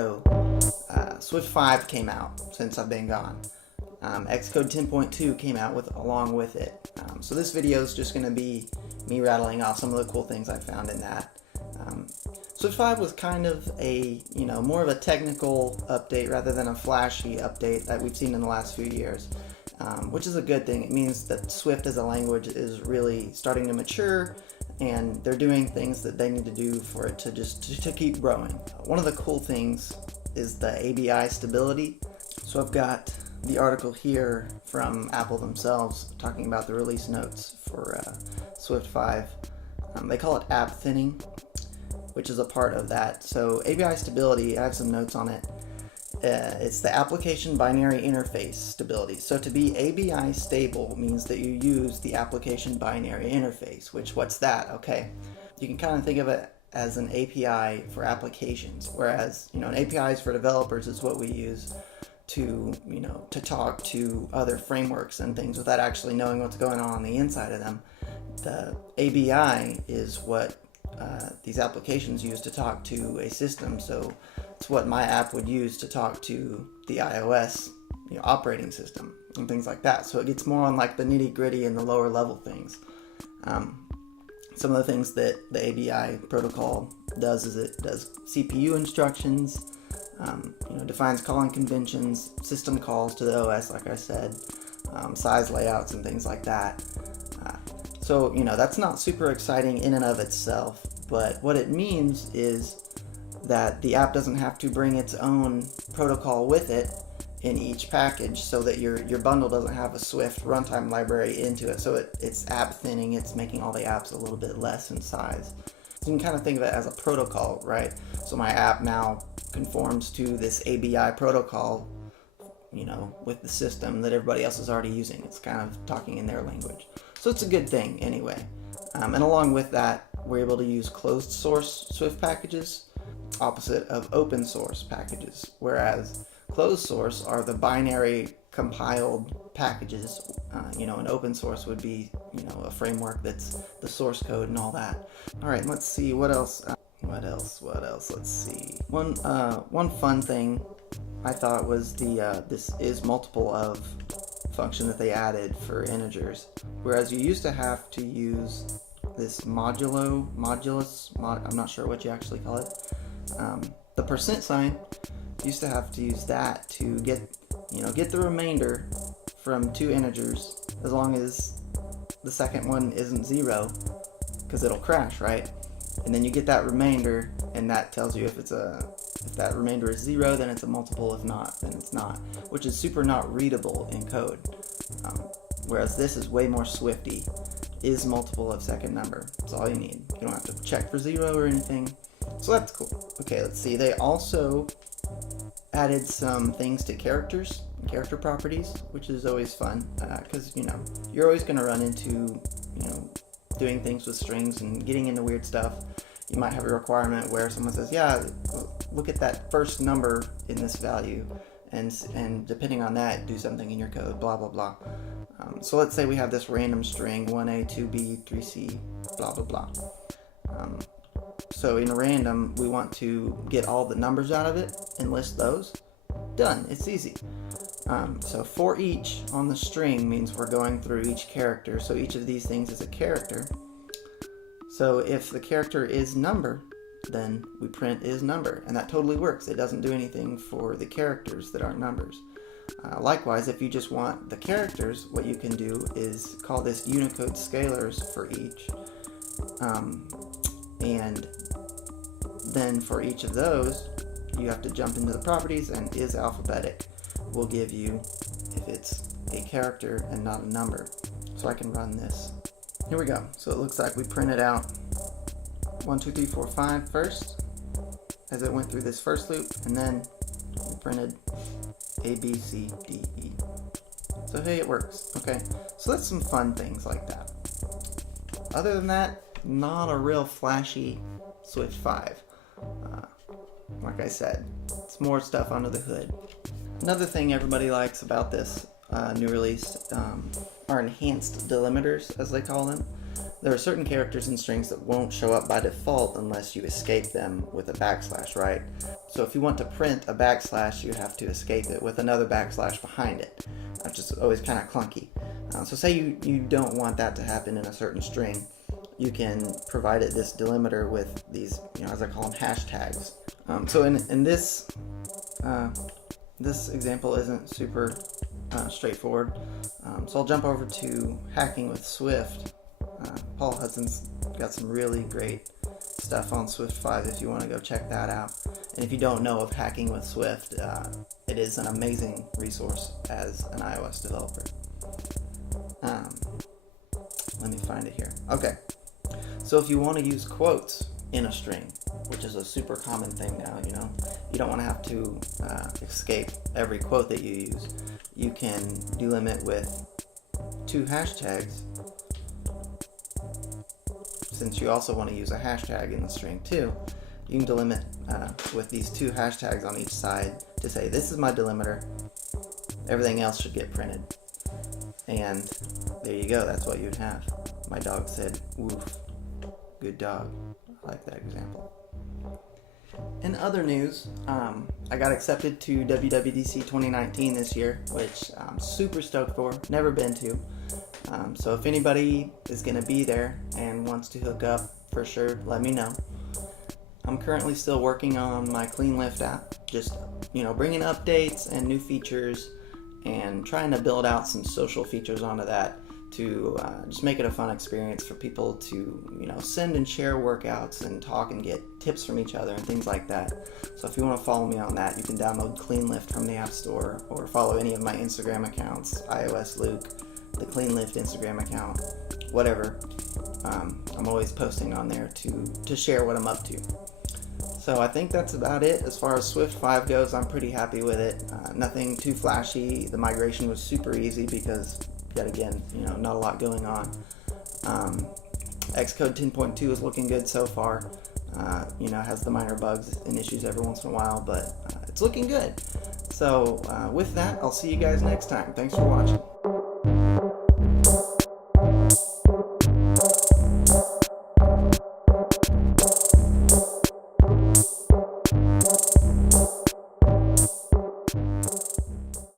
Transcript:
video, Swift 5 came out since I've been gone. Xcode 10.2 came out along with it. So this video is just going to be me rattling off some of the cool things I found in that. Swift 5 was kind of a, more of a technical update rather than a flashy update that we've seen in the last few years, which is a good thing. It means that Swift as a language is really starting to mature, and they're doing things that they need to do for it to keep growing. One of the cool things is the Abi Stability. So I've got the article here from Apple themselves talking about the release notes for Swift 5. They call it app thinning, which is a part of that. So Abi Stability, I have some notes on it. It's the application binary interface stability. So to be ABI stable means that you use the application binary interface, what's that? Okay, you can kind of think of it as an API for applications, whereas, an API is for developers is what we use to talk to other frameworks and things without actually knowing what's going on the inside of them. The ABI is what these applications use to talk to a system. So it's what my app would use to talk to the iOS operating system and things like that. So it gets more on like the nitty gritty and the lower level things. Some of the things that the ABI protocol does is it does CPU instructions, defines calling conventions, system calls to the OS, like I said, size layouts and things like that. So that's not super exciting in and of itself, but what it means is that the app doesn't have to bring its own protocol with it in each package, so that your bundle doesn't have a Swift runtime library into it. So it's app thinning, it's making all the apps a little bit less in size. So you can kind of think of it as a protocol, right? So my app now conforms to this ABI protocol, with the system that everybody else is already using. It's kind of talking in their language. So it's a good thing anyway. And along with that, we're able to use closed source Swift packages, opposite of open source packages, whereas closed source are the binary compiled packages. An open source would be, a framework that's the source code and all that. All right, let's see what else. Let's see. One fun thing I thought was the this is multiple of function that they added for integers, whereas you used to have to use this modulus. I'm not sure what you actually call it. The %, used to have to use that to get the remainder from two integers, as long as the second one isn't 0, because it'll crash, right? And then you get that remainder, and that tells you if that remainder is 0, then it's a multiple. If not, then it's not, which is super not readable in code. Whereas this is way more Swifty. Is multiple of second number. That's all you need. You don't have to check for 0 or anything. So that's cool. Okay, let's see. They also added some things to characters, character properties, which is always fun, because you're always going to run into doing things with strings and getting into weird stuff. You might have a requirement where someone says, yeah, look at that first number in this value, and depending on that, do something in your code, blah blah blah. So let's say we have this random string 1a, 2b, 3c, blah blah blah. So in a random, we want to get all the numbers out of it and list those. Done. It's easy. So for each on the string means we're going through each character. So each of these things is a character. So if the character is number, then we print is number, and that totally works. It doesn't do anything for the characters that aren't numbers. Likewise, if you just want the characters, what you can do is call this Unicode scalars for each. And then for each of those, you have to jump into the properties, and is alphabetic will give you if it's a character and not a number. So I can run this. Here we go. So it looks like we printed out 1, 2, 3, 4, 5 first, as it went through this first loop, and then we printed A, B, C, D, E. So hey, it works. Okay, so that's some fun things like that. Other than that, not a real flashy Swift 5. Like I said, it's more stuff under the hood. Another thing everybody likes about this new release are enhanced delimiters, as they call them. there are certain characters and strings that won't show up by default unless you escape them with a backslash, right? So if you want to print a backslash, you have to escape it with another backslash behind it, which is always kind of clunky. So say you don't want that to happen in a certain string, you can provide it this delimiter with these, as I call them, hashtags. So in this example isn't super straightforward. So I'll jump over to Hacking with Swift. Paul Hudson's got some really great stuff on Swift 5 if you want to go check that out. And if you don't know of Hacking with Swift, it is an amazing resource as an iOS developer. Let me find it here. Okay, so if you want to use quotes in a string, which is a super common thing now, you don't want to have to escape every quote that you use. You can delimit with 2 hashtags, since you also want to use a hashtag in the string too. You can delimit with these 2 hashtags on each side to say, this is my delimiter, everything else should get printed. And there you go, that's what you'd have. My dog said, woof, good dog. I like that example. In other news, I got accepted to Wwdc 2019 this year, which I'm super stoked for, never been to. So if anybody is going to be there and wants to hook up, for sure, let me know. I'm currently still working on my Clean Lift app, just, bringing updates and new features and trying to build out some social features onto that to just make it a fun experience for people to, send and share workouts and talk and get tips from each other and things like that. So if you want to follow me on that, you can download Clean Lift from the App Store or follow any of my Instagram accounts, iOS Luke, the Clean Lift Instagram account, whatever. I'm always posting on there to share what I'm up to. So I think that's about it. As far as Swift 5 goes, I'm pretty happy with it. Nothing too flashy. The migration was super easy because, yet again, not a lot going on. Xcode 10.2 is looking good so far. Has the minor bugs and issues every once in a while, but it's looking good. So with that, I'll see you guys next time. Thanks for watching.